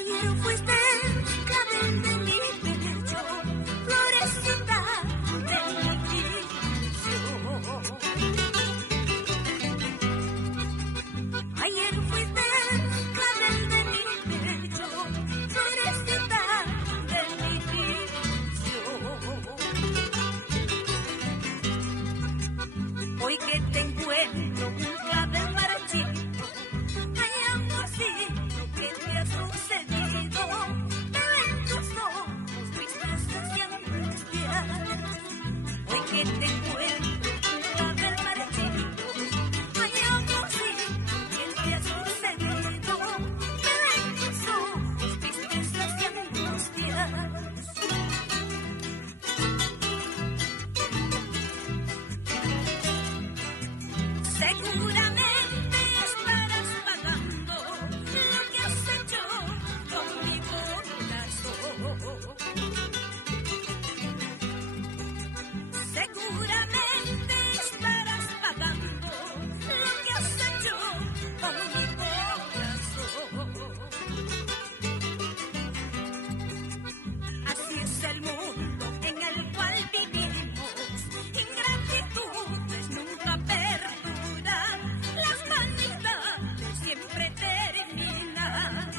Ayer fuiste clavel de mi pecho, florecita de mi vicio. Ayer fuiste clavel de mi pecho, florecita de mi vicio. Hoy que te encuentro un clavel marchito, ay amorcito, ¿qué te ha sucedido? Veo en tus ojos tristezas y angustias. Hoy que te encuentro un clavel marchito, ay amorcito, ¿qué te ha sucedido? Veo en tus ojos tristezas y angustias. Seguramente estarás pagando lo que has hecho con mi corazón. Seguramente estarás pagando lo que has hecho con mi corazón. Así es el mundo en el cual vivimos, ingratitudes nunca perduran, las vanidades siempre terminan.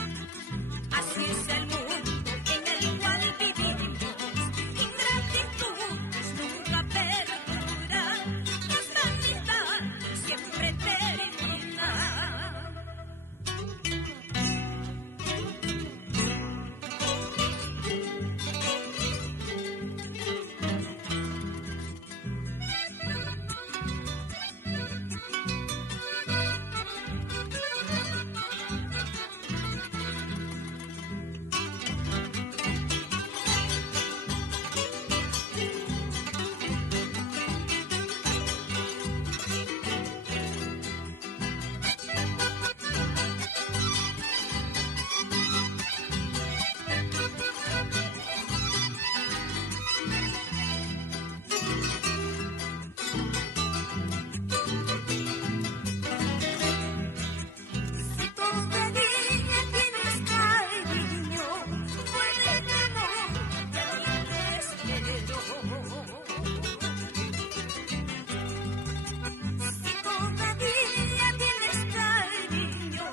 Así es el mundo en el cual vivimos, ingratitudes nunca perduran, las vanidades siempre terminan. Si todavía tienes cariño por el amor que a ti te espero. Si todavía tienes cariño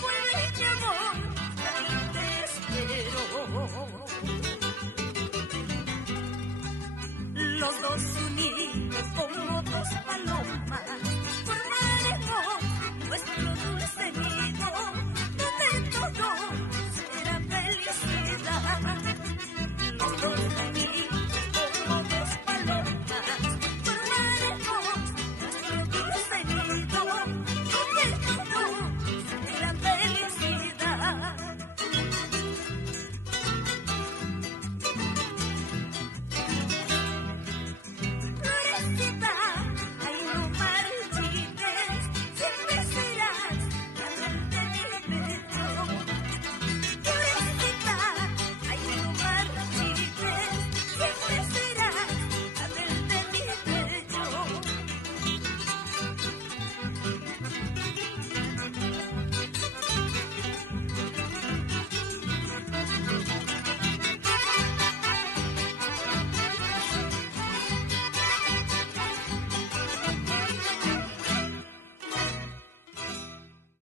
por el amor que a ti te espero. Los dos